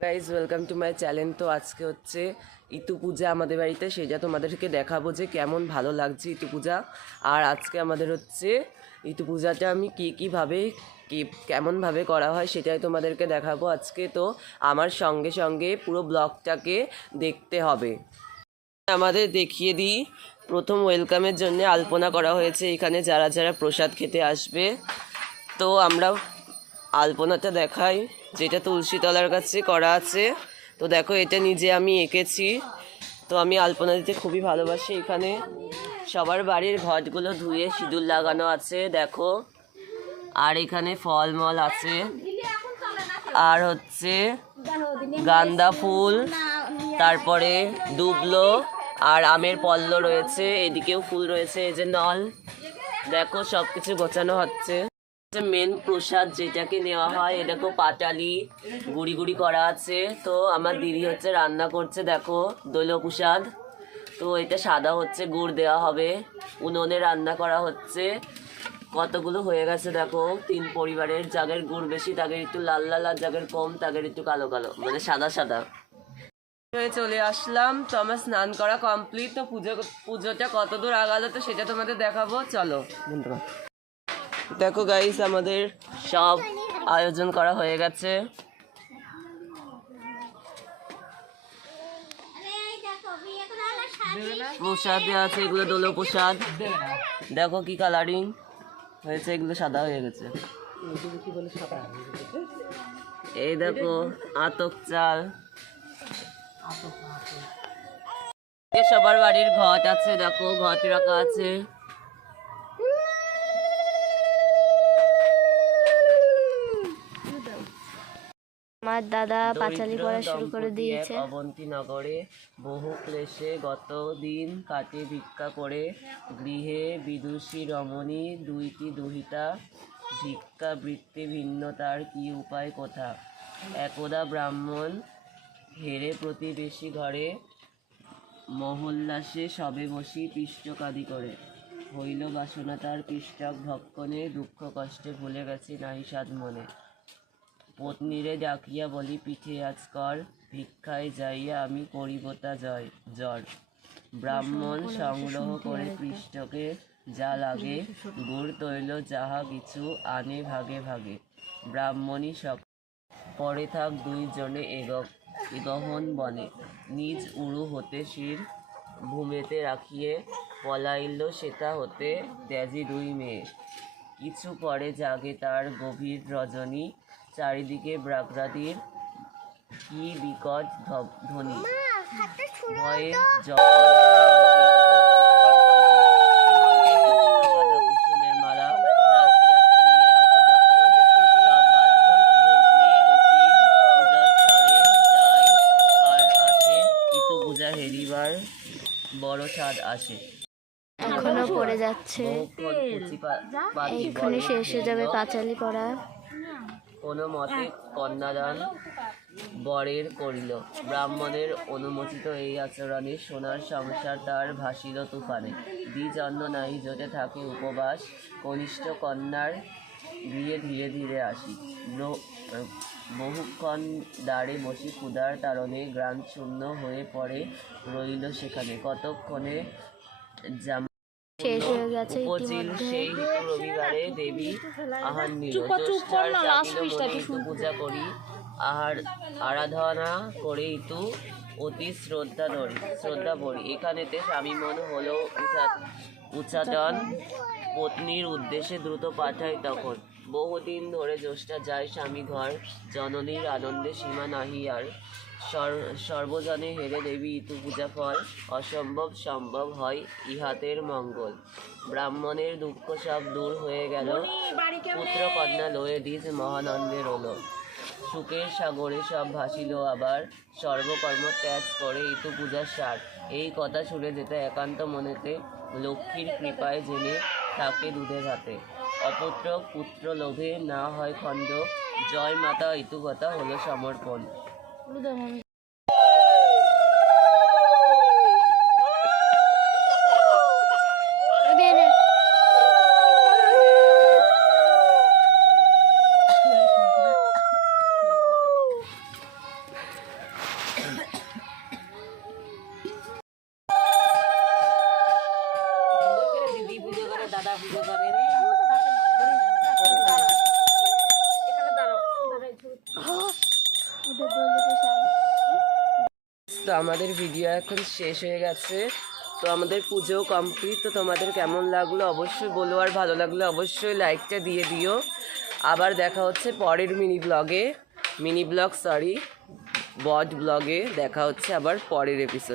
Guys welcome to my channel. তো আজকে হচ্ছে ইতু পূজা আমাদের বাড়িতে, সেটা তোমাদেরকে দেখাবো যে কেমন ভালো লাগছে ইতু পূজা। আর আজকে আমাদের হচ্ছে ইতু পূজাটা আমি কীভাবে কেমনভাবে করা হয় সেটাই তোমাদেরকে দেখাবো আজকে। তো আমার সঙ্গে সঙ্গে পুরো ব্লগটাকে দেখতে হবে। আমাদের দেখিয়ে দিই, প্রথম ওয়েলকামের জন্য আলপনা করা হয়েছে এখানে যারা যারা প্রসাদ খেতে আসবে। তো আমরা আলপনাটা দেখাই, যেটা তুলসী তলার কাছে করা আছে। তো দেখো, এটা নিজে আমি এঁকেছি। তো আমি আলপনা দিতে খুবই ভালোবাসি। এখানে সবার বাড়ির ঘটগুলো ধুয়ে সিঁদুর লাগানো আছে দেখো। আর এখানে ফলমল আছে, আর হচ্ছে গাঁদা ফুল, তারপরে দুবলো আর আমের পল্ল রয়েছে, এদিকেও ফুল রয়েছে, এই যে নল। দেখো সব কিছু গোছানো হচ্ছে। মেন প্রসাদ যেটাকে নেওয়া হয়, এটাকেও পাটালি গুড়ি গুড়ি করা আছে। তো আমার দিদি হচ্ছে রান্না করছে দেখো, দৈল প্রসাদ। তো এটা সাদা হচ্ছে, গুড় দেওয়া হবে, উনুনে রান্না করা হচ্ছে। কতগুলো হয়ে গেছে দেখো, 3 পরিবারের, যাদের গুড় বেশি তাদের একটু লাল লাল, আর যাদের কম তাদের একটু কালো কালো, মানে সাদা সাদা। চলে আসলাম, তো আমার স্নান করা কমপ্লিট। তো পুজোটা কতদূর আগালো তো সেটা তোমাদের দেখাবো, চলো। দেখো গাইস, আমাদের সব আয়োজন করা হয়ে গেছে। প্রসাদ দেওয়া আছে, এগুলো দোলো প্রসাদ। দেখো কি কালারিং হয়েছে, এগুলো সাদা হয়ে গেছে। এই দেখো আতক চাল। সবার বাড়ির ঘট আছে দেখো, ঘট রাখা আছে। আমার দাদা পাঁচালি পড়া শুরু করে দিয়েছে। অবন্তী নগরে বহু ক্লেশে গত দিন কাটে ভিক্ষা করে, গৃহে বিদুষী রমণী দুইটি দুহিতা, ভিক্ষা বৃত্তি ভিন্ন তার কি উপায় কোথা। একদা ব্রাহ্মণ হেরে প্রতিবেশী ঘরে, মহল্লাসে সবে বসি পিষ্টকাদি করে, হইল বাসনা তার পিষ্টক ভক্ষণে, দুঃখ কষ্টে ভুলে গেছে নাই সাধ মনে। পত্নীরে ডাকিয়া বলি পিঠে আজ কর, ভিক্ষায় যাইয়া আমি করিব তা জ্বর। ব্রাহ্মণ সংগ্রহ করে পৃষ্ঠকে যা লাগে, গুড় তৈল যাহা কিছু আনে ভাগে ভাগে। ব্রাহ্মণী পরে থাক 2 জনে এগহন বনে, নিজ উড়ু হতে শির ভূমেতে রাখিয়ে, পলাইল সেটা হতে ত্যাজি 2 মেয়ে। কিছু পরে জাগে তার গভীর রজনী, চারিদিকে ব্রাগ্রাদির কি বিকট ধ্বনি, ভয়ে মালা রাশি রাশি নিয়ে আসে যত, সব বালা ভোগ নিয়ে দুটি পূজার স্বরে যায় আর আসে, ইতু পূজা হেরিবার বড় স্বাদ আসে। এখনো পড়ে যাচ্ছে, এক্ষুনি শেষ হয়ে যাবে পাঁচালি পড়া। কোনো মতে কন্যাদান বরের করিল, ব্রাহ্মণের অনুমোচিত এই আচরণে সোনার সংসার তার ভাসিল তুফানে। দ্বিজ অন্ন নাহি জোটে থাকে উপবাস, কনিষ্ঠ কন্যার গৃহে ধীরে ধীরে আসি। বহুক্ষণ দ্বারে বসি ক্ষুধার তাড়নে, গ্রাম শূন্য হয়ে পড়ে রইল সেখানে। কতক্ষণে শেষ হয়ে গেছে উপচিল সেই রবিবারে দেবী আহার নিল, জ্যৈষ্ঠার জাগিল মনে ইতু পূজা করি, আরাধনা করে ইতু অতি শ্রদ্ধা বরি। এখানেতে স্বামী মন হলো উচ্চাটন, পত্নীর উদ্দেশ্যে দ্রুত পাঠায় তখন। বহুদিন ধরে জ্যৈষ্ঠা যায় স্বামী ঘর, জননীর আনন্দে সীমা নাহি আর। সর্বজনে হেরে দেবী ইতু পূজা ফল, অসম্ভব সম্ভব হয় ইহাতের মঙ্গল। ব্রাহ্মণের দুঃখ সব দূর হয়ে গেল, পুত্র কন্যা লয়ে দ্বিজ মহানন্দে রোল। সুখের সাগরে সব ভাসিল আবার, সর্বকর্ম ত্যাগ করে ইতু পূজার সার। এই কথা শুনে যেতে একান্ত মনেতে, লক্ষ্মীর কৃপায় জেনে থাকে দুধে ভাতে। অপুত্র পুত্র লোভে না হয় খণ্ড, জয় মাতা ইতুকথা হলো সমর্পণ। দাদা পুজো করে রে তো আমাদের ভিডিও এখন শেষ হয়ে গেছে, তো আমাদের পুজো কমপ্লিট। তো তোমাদের কেমন লাগলো অবশ্যই বলো, আর ভালো লাগলে অবশ্যই লাইকটা দিয়ে দিও। আবার দেখা হচ্ছে পরের বড ব্লগে দেখা হচ্ছে আবার পরের এপিসোড।